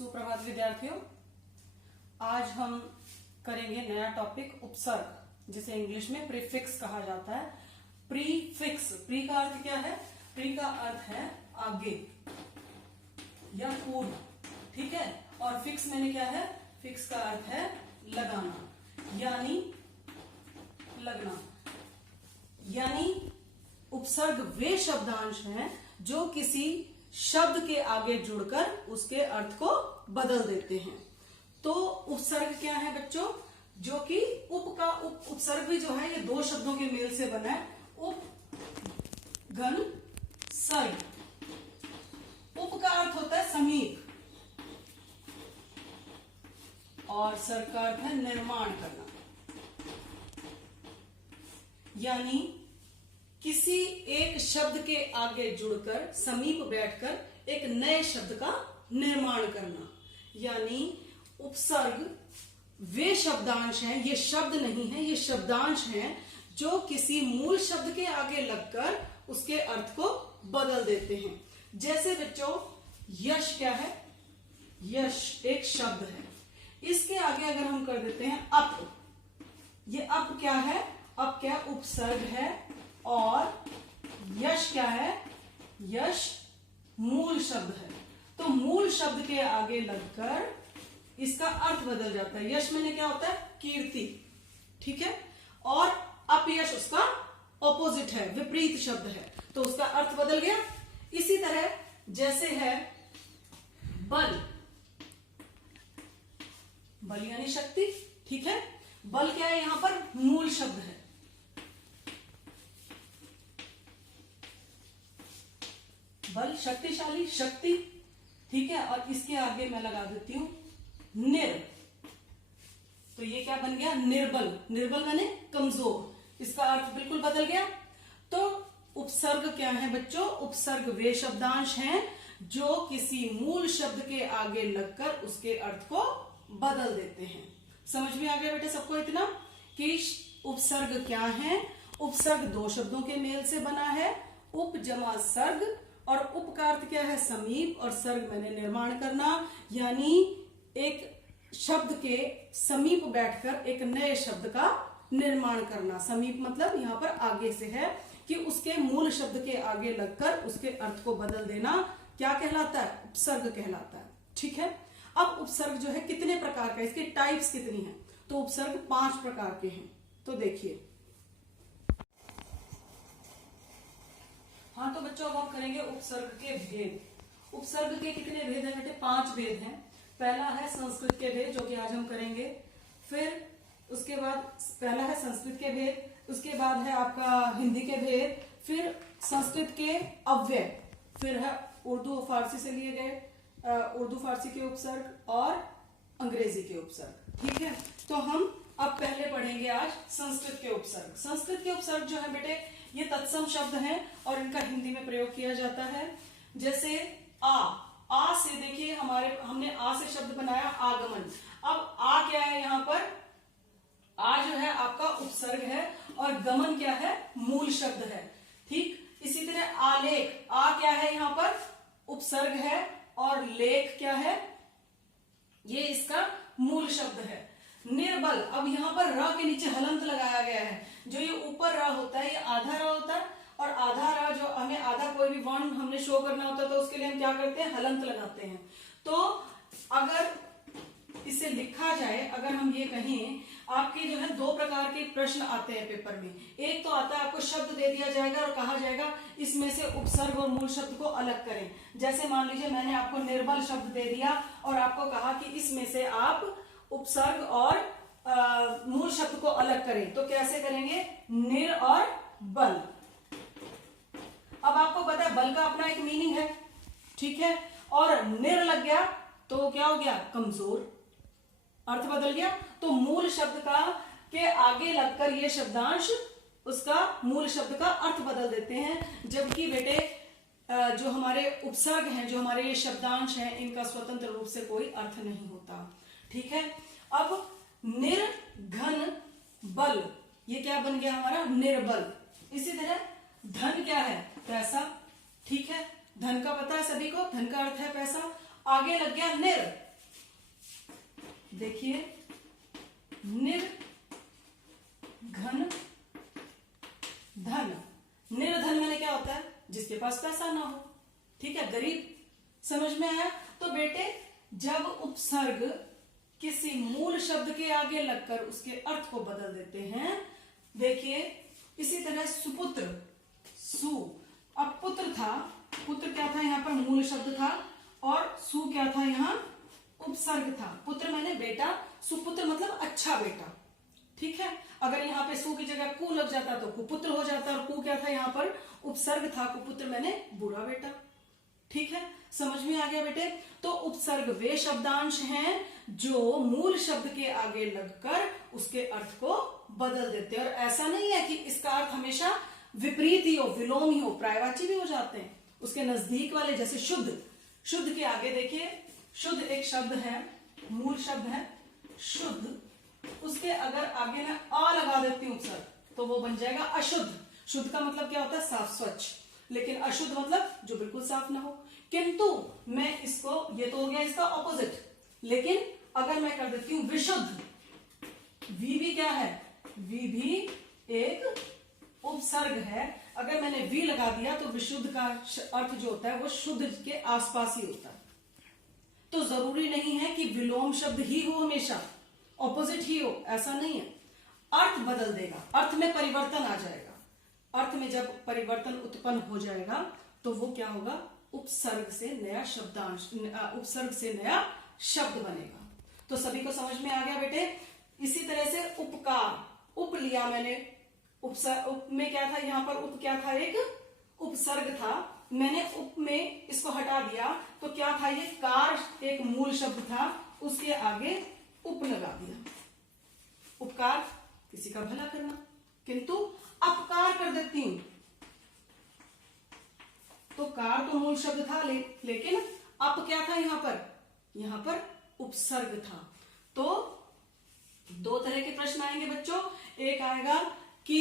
सुप्रभात विद्यार्थियों, आज हम करेंगे नया टॉपिक उपसर्ग, जिसे इंग्लिश में प्रीफिक्स कहा जाता है। प्रीफिक्स, प्री का अर्थ क्या है? प्री का अर्थ है आगे या पूर्व, ठीक है। और फिक्स मैंने क्या है? फिक्स का अर्थ है लगाना, यानी लगना। यानी उपसर्ग वे शब्दांश हैं जो किसी शब्द के आगे जुड़कर उसके अर्थ को बदल देते हैं। तो उपसर्ग क्या है बच्चों? जो कि उपसर्ग भी जो है ये दो शब्दों के मेल से बना है। उप गण सर्ग। उप का अर्थ होता है समीप और सर्ग का अर्थ है निर्माण करना। यानी किसी एक शब्द के आगे जुड़कर समीप बैठकर एक नए शब्द का निर्माण करना। यानी उपसर्ग वे शब्दांश हैं, ये शब्द नहीं है, ये शब्दांश हैं जो किसी मूल शब्द के आगे लगकर उसके अर्थ को बदल देते हैं। जैसे बच्चों, यश क्या है? यश एक शब्द है, इसके आगे अगर हम कर देते हैं अप, ये अप क्या है? अप क्या? उपसर्ग है। और यश क्या है? यश मूल शब्द है। तो मूल शब्द के आगे लगकर इसका अर्थ बदल जाता है। यश में क्या होता है? कीर्ति, ठीक है। और अपयश उसका ऑपोजिट है, विपरीत शब्द है, तो उसका अर्थ बदल गया। इसी तरह जैसे है बल, बल यानी शक्ति, ठीक है। बल क्या है? यहां पर मूल शब्द है। बल शक्तिशाली, शक्ति, ठीक है। और इसके आगे मैं लगा देती हूं निर, तो ये क्या बन गया? निर्बल। निर्बल माने कमजोर, इसका अर्थ बिल्कुल बदल गया। तो उपसर्ग क्या है बच्चों? उपसर्ग वे शब्दांश हैं जो किसी मूल शब्द के आगे लगकर उसके अर्थ को बदल देते हैं। समझ में आ गया बेटे सबको इतना कि उपसर्ग क्या है? उपसर्ग दो शब्दों के मेल से बना है, उप जमा सर्ग। और उप का अर्थ क्या है? समीप, और सर्ग मैंने निर्माण करना, यानी एक शब्द के समीप बैठकर एक नए शब्द का निर्माण करना। समीप मतलब यहां पर आगे से है कि उसके मूल शब्द के आगे लगकर उसके अर्थ को बदल देना क्या कहलाता है? उपसर्ग कहलाता है, ठीक है। अब उपसर्ग जो है कितने प्रकार का, इसके टाइप्स कितनी हैं? तो उपसर्ग 5 प्रकार के हैं। तो देखिए, हाँ तो बच्चों अब हम करेंगे उपसर्ग के भेद। उपसर्ग के कितने भेद हैं बेटे? 5 भेद हैं। पहला है संस्कृत के भेद, जो कि आज हम करेंगे। फिर उसके बाद पहला है संस्कृत के भेद, उसके बाद है आपका हिंदी के भेद, फिर संस्कृत के अव्यय, फिर है उर्दू फारसी से लिए गए उर्दू फारसी के उपसर्ग और अंग्रेजी के उपसर्ग, ठीक है। तो हम अब पहले पढ़ेंगे आज संस्कृत के उपसर्ग। संस्कृत के उपसर्ग जो है बेटे, ये तत्सम शब्द हैं और इनका हिंदी में प्रयोग किया जाता है। जैसे आ से देखिए, हमने आ से शब्द बनाया आगमन। अब आ क्या है? यहां पर आ जो है आपका उपसर्ग है और गमन क्या है? मूल शब्द है, ठीक। इसी तरह आलेख, आ क्या है? यहां पर उपसर्ग है और लेख क्या है? ये इसका मूल शब्द है। निर्बल, अब यहां पर र के नीचे हलंत लगाया गया है। जो ये ऊपर र होता है, ये आधा र होता है, और आधा र जो हमें आधा कोई भी वर्ण हमने शो करना होता है तो उसके लिए हम क्या करते हैं? हलंत लगाते हैं। तो अगर इसे लिखा जाए, अगर हम ये कहें, आपके जो है 2 प्रकार के प्रश्न आते हैं पेपर में। एक तो आता है आपको शब्द दे दिया जाएगा और कहा जाएगा इसमें से उपसर्ग और मूल शब्द को अलग करें। जैसे मान लीजिए मैंने आपको निर्बल शब्द दे दिया और आपको कहा कि इसमें से आप उपसर्ग और मूल शब्द को अलग करें। तो कैसे करेंगे? निर और बल। अब आपको पता है बल का अपना एक मीनिंग है, ठीक है। और निर लग गया तो क्या हो गया? कमजोर, अर्थ बदल गया। तो मूल शब्द का के आगे लगकर ये शब्दांश उसका मूल शब्द का अर्थ बदल देते हैं। जबकि बेटे जो हमारे उपसर्ग हैं, जो हमारे ये शब्दांश हैं, इनका स्वतंत्र रूप से कोई अर्थ नहीं होता, ठीक है। अब निर घन बल, ये क्या बन गया हमारा? निर्बल। इसी तरह धन क्या है? पैसा, ठीक है। धन का पता है सभी को, धन का अर्थ है पैसा। आगे लग गया निर, देखिए निर्धन धन, निर्धन मैंने क्या होता है, जिसके पास पैसा ना हो, ठीक है, गरीब। समझ में आया? तो बेटे जब उपसर्ग किसी मूल शब्द के आगे लगकर उसके अर्थ को बदल देते हैं, देखिए इसी तरह सुपुत्र, सु, अब पुत्र था, पुत्र क्या था यहाँ पर मूल शब्द था, और सु क्या था यहाँ उपसर्ग था। पुत्र मैंने बेटा, सुपुत्र मतलब अच्छा बेटा, ठीक है। अगर यहाँ पे सु की जगह कु लग जाता तो कुपुत्र हो जाता, और कु क्या था यहाँ पर उपसर्ग था, कुपुत्र मैंने बुरा बेटा, ठीक है। समझ में आ गया बेटे? तो उपसर्ग वे शब्दांश हैं जो मूल शब्द के आगे लगकर उसके अर्थ को बदल देते हैं, और ऐसा नहीं है कि इसका अर्थ हमेशा विपरीत ही हो, विलोम ही हो, पर्यायवाची भी हो जाते हैं। उसके नजदीक वाले जैसे शुद्ध, शुद्ध के आगे देखिए, शुद्ध एक शब्द है, मूल शब्द है शुद्ध, उसके अगर आगे मैं आ लगा देती हूं उपसर्ग तो वो बन जाएगा अशुद्ध। शुद्ध का मतलब क्या होता है? साफ स्वच्छ, लेकिन अशुद्ध मतलब जो बिल्कुल साफ ना हो। किंतु मैं इसको, ये तो हो गया इसका ऑपोजिट, लेकिन अगर मैं कर देती हूं विशुद्ध, वी भी क्या है? वी भी एक उपसर्ग है। अगर मैंने वी लगा दिया तो विशुद्ध का अर्थ जो होता है वो शुद्ध के आसपास ही होता है। तो जरूरी नहीं है कि विलोम शब्द ही हो, हमेशा ऑपोजिट ही हो, ऐसा नहीं है। अर्थ बदल देगा, अर्थ में परिवर्तन आ जाएगा। अर्थ में जब परिवर्तन उत्पन्न हो जाएगा तो वो क्या होगा? उपसर्ग से नया शब्दांश, उपसर्ग से नया शब्द बनेगा। तो सभी को समझ में आ गया बेटे? इसी तरह से उपकार, उप लिया मैंने, उप में क्या था यहाँ पर? उप क्या था? एक उपसर्ग था, मैंने उप में इसको हटा दिया तो क्या था? ये कार एक मूल शब्द था, उसके आगे उप लगा दिया। उपकार किसी का भला करना, किंतु अपकार कर देती हूं तो कार तो मूल शब्द था, लेकिन अप क्या था यहाँ पर? यहाँ पर उपसर्ग था। तो दो तरह के प्रश्न आएंगे बच्चों। एक आएगा कि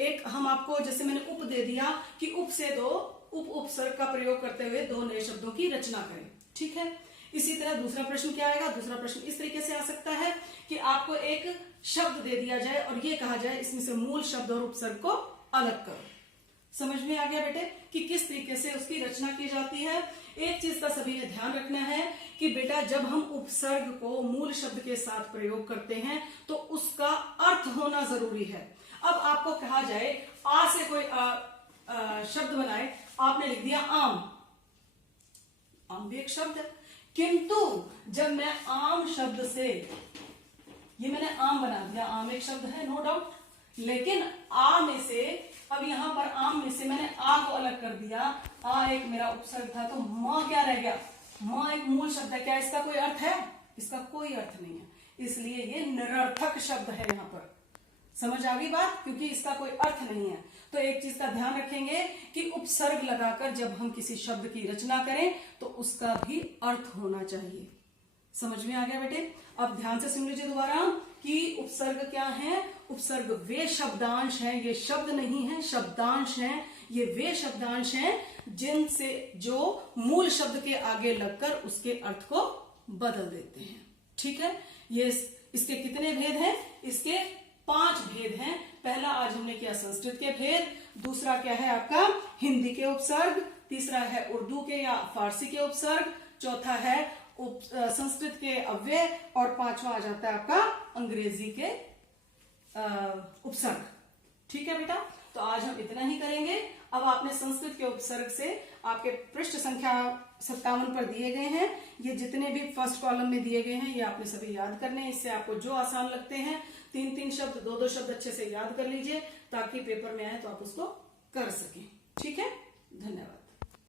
एक हम आपको, जैसे मैंने उप दे दिया कि उप से दो उप उपसर्ग का प्रयोग करते हुए दो नए शब्दों की रचना करें, ठीक है। इसी तरह दूसरा प्रश्न क्या आएगा? दूसरा प्रश्न इस तरीके से आ सकता है कि आपको एक शब्द दे दिया जाए और ये कहा जाए इसमें से मूल शब्द और उपसर्ग को अलग करो। समझ में आ गया बेटे कि किस तरीके से उसकी रचना की जाती है? एक चीज का सभी ने ध्यान रखना है कि बेटा जब हम उपसर्ग को मूल शब्द के साथ प्रयोग करते हैं तो उसका अर्थ होना जरूरी है। अब आपको कहा जाए आ से कोई शब्द बनाए, आपने लिख दिया आम, आम भी एक शब्द है, किंतु जब मैं आम शब्द से, ये मैंने आम बना दिया, आम एक शब्द है नो डाउट, लेकिन आ में से, अब यहां पर आम में से मैंने आ को अलग कर दिया, आ एक मेरा उपसर्ग था, तो मां क्या रह गया? मां एक मूल शब्द है, क्या इसका कोई अर्थ है? इसका कोई अर्थ नहीं है, इसलिए ये निरर्थक शब्द है। यहां पर समझ आ गई बात? क्योंकि इसका कोई अर्थ नहीं है। तो एक चीज का ध्यान रखेंगे कि उपसर्ग लगाकर जब हम किसी शब्द की रचना करें तो उसका भी अर्थ होना चाहिए। समझ में आ गया बेटे? अब ध्यान से सुन लीजिए दोबारा कि उपसर्ग क्या है? उपसर्ग वे शब्दांश हैं, ये शब्द नहीं है, शब्दांश हैं। ये वे शब्दांश हैं जिनसे, जो मूल शब्द के आगे लगकर उसके अर्थ को बदल देते हैं, ठीक है। ये इसके कितने भेद हैं? इसके 5 भेद हैं। पहला आज हमने किया संस्कृत के भेद, दूसरा क्या है आपका हिंदी के उपसर्ग, तीसरा है उर्दू के या फारसी के उपसर्ग, चौथा है संस्कृत के अव्यय, और 5वां आ जाता है आपका अंग्रेजी के उपसर्ग। ठीक है बेटा, तो आज हम इतना ही करेंगे। अब आपने संस्कृत के उपसर्ग से आपके पृष्ठ संख्या 57 पर दिए गए हैं, ये जितने भी फर्स्ट कॉलम में दिए गए हैं ये आपने सभी याद करने हैं। इससे आपको जो आसान लगते हैं 3-3 शब्द, 2-2 शब्द अच्छे से याद कर लीजिए ताकि पेपर में आए तो आप उसको कर सकें। ठीक है, धन्यवाद।